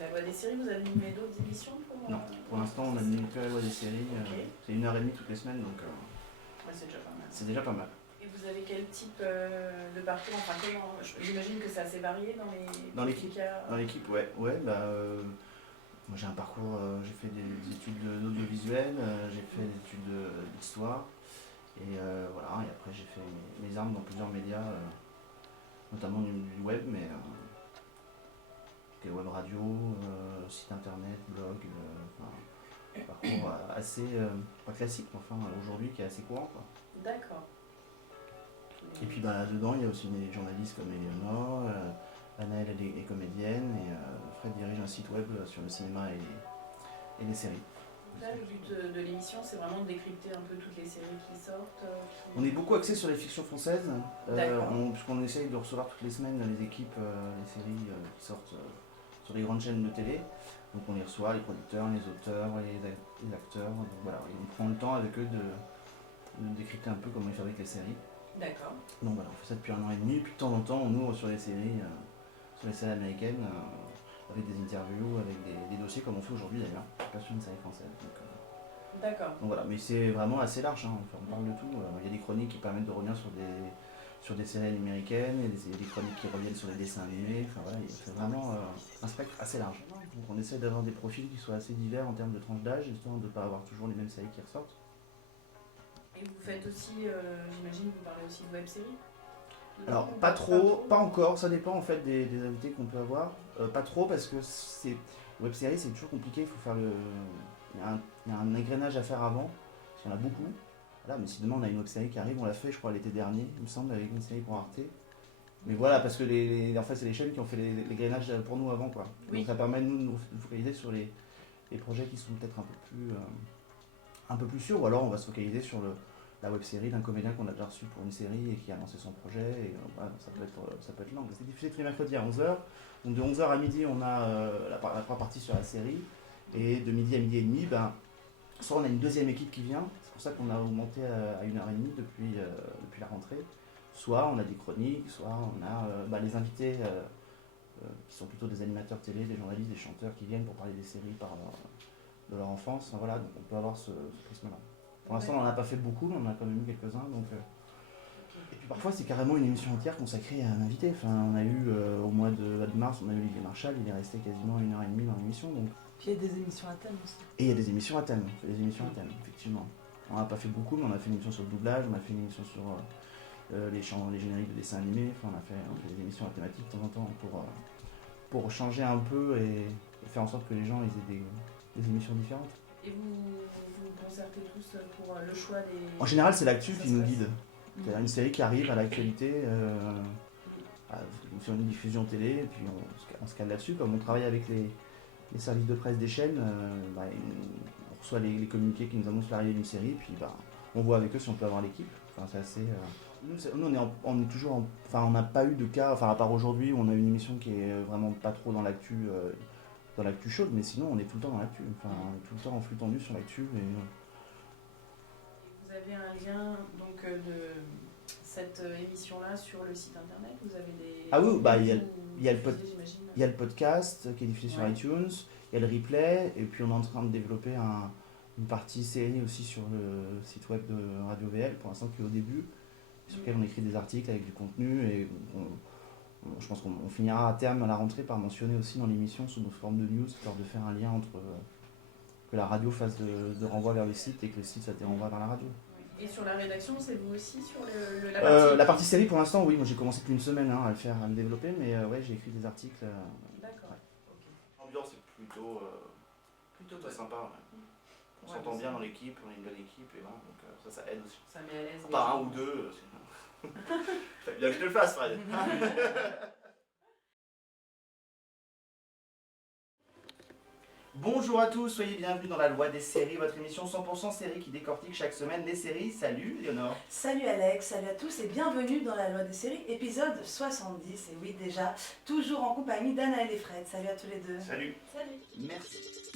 la loi des séries, vous avez animé d'autres émissions Non, pour l'instant on anime que la loi des séries. Okay. C'est 1h30 toutes les semaines, donc ouais, c'est déjà pas mal. C'est déjà pas mal. Et vous avez quel type de parcours, enfin comment, j'imagine que c'est assez varié dans l'équipe. Dans l'équipe, ouais. Moi j'ai un parcours, j'ai fait des études d'audiovisuel, j'ai fait des études d'histoire, et voilà, et après j'ai fait mes armes dans plusieurs médias, notamment du web, mais web radio, site internet, blog, un parcours assez, pas classique, mais enfin aujourd'hui qui est assez courant, quoi. D'accord. Et puis dedans il y a aussi des journalistes comme Eleonore, Anaëlle est comédienne, et Fred dirige un site web sur le cinéma et les séries. Là, le but de l'émission, c'est vraiment de décrypter un peu toutes les séries qui sortent. On est beaucoup axé sur les fictions françaises, puisqu'on essaye de recevoir toutes les semaines les équipes, les séries qui sortent sur les grandes chaînes de télé. Donc on les reçoit, les producteurs, les auteurs, les acteurs. Donc voilà, et on prend le temps avec eux de décrypter un peu comment ils fabriquent les séries. D'accord. Donc voilà, on fait ça depuis 1 an et demi, et puis de temps en temps on ouvre sur les séries américaines, avec des interviews, avec des dossiers comme on fait aujourd'hui d'ailleurs, pas sur une série française. D'accord. Donc voilà, mais c'est vraiment assez large, hein. Enfin, on parle de tout. Il y a des chroniques qui permettent de revenir sur des séries américaines, il y a des chroniques qui reviennent sur les dessins animés, enfin voilà, c'est vraiment un spectre assez large. Donc on essaie d'avoir des profils qui soient assez divers en termes de tranche d'âge, histoire de ne pas avoir toujours les mêmes séries qui ressortent. Et vous faites aussi, j'imagine, vous parlez aussi de web-séries ? Alors pas trop, pas encore, ça dépend en fait des invités qu'on peut avoir. Pas trop parce que web-série c'est toujours compliqué, il faut faire il y a un égrenage à faire avant, parce qu'il y en a beaucoup. Voilà, mais si demain on a une web-série qui arrive, on l'a fait je crois l'été dernier, il me semble, avec une série pour Arte. Mais voilà, parce que en fait c'est les chaînes qui ont fait l'égrenage pour nous avant, quoi. Oui. Donc ça permet de nous focaliser sur les projets qui sont peut-être un peu plus sûrs, ou alors on va se focaliser sur la web-série d'un comédien qu'on a déjà reçu pour une série et qui a lancé son projet, et voilà, ça peut être long. C'est diffusé tous les mercredis à 11h, donc de 11h à midi on a la première partie sur la série, et de midi à midi et demi, soit on a une deuxième équipe qui vient, c'est pour ça qu'on a augmenté à 1h30 depuis la rentrée, soit on a des chroniques, soit on a les invités qui sont plutôt des animateurs télé, des journalistes, des chanteurs qui viennent pour parler des séries de leur enfance, enfin, voilà, donc on peut avoir ce prisme-là. Pour l'instant, on n'en a pas fait beaucoup, mais on en a quand même eu quelques-uns. Et puis parfois, c'est carrément une émission entière consacrée à un invité. Enfin, on a eu au mois de mars, on a eu Olivier Marchal, il est resté quasiment 1h30 dans l'émission. Donc... Puis il y a des émissions à thème aussi. Et il y a des émissions à thème, effectivement. On n'a pas fait beaucoup, mais on a fait une émission sur le doublage, on a fait une émission sur les génériques de dessins animés. Enfin, on fait des émissions à thématique de temps en temps pour changer un peu et faire en sorte que les gens aient des émissions différentes. Et vous concertez tous pour le choix des... En général, c'est l'actu qui nous guide. C'est une série qui arrive à l'actualité, sur une diffusion télé, et puis on se cale là-dessus. Comme on travaille avec les services de presse des chaînes, on reçoit les communiqués qui nous annoncent l'arrivée d'une série, puis on voit avec eux si on peut avoir l'équipe. Enfin, c'est assez... Nous, on est toujours... Enfin, on n'a pas eu de cas, enfin, à part aujourd'hui, où on a une émission qui est vraiment pas trop dans l'actu chaude, mais sinon on est tout le temps dans l'actu, enfin on est tout le temps en flux tendu sur l'actu. Vous avez un lien donc de cette émission-là sur le site internet, vous avez des... Ah oui, il y a le podcast qui est diffusé sur iTunes, il y a le replay, et puis on est en train de développer une partie série aussi sur le site web de Radio VL, pour l'instant qui est au début, sur lequel on écrit des articles avec du contenu, et je pense qu'on finira à terme à la rentrée par mentionner aussi dans l'émission sous nos formes de news, histoire de faire un lien entre que la radio fasse de renvoi vers le site et que le site fasse des renvois vers la radio. Et sur la rédaction, c'est vous aussi sur la partie... La partie série pour l'instant, oui, moi j'ai commencé depuis une semaine à le développer, mais j'ai écrit des articles. D'accord. Ouais. Okay. L'ambiance est plutôt sympa. Ouais. On s'entend bien dans l'équipe, on est une bonne équipe, et voilà, donc ça aide aussi. Ça met à l'aise. Par un ou deux, c'est bien que je te le fasse, Fred. Bonjour à tous, soyez bienvenus dans la loi des séries, votre émission 100% série qui décortique chaque semaine les séries. Salut Léonore. Salut Alex, salut à tous et bienvenue dans la loi des séries, épisode 70. Et oui déjà, toujours en compagnie d'Anaëlle et Fred. Salut à tous les deux. Salut. Salut. Merci.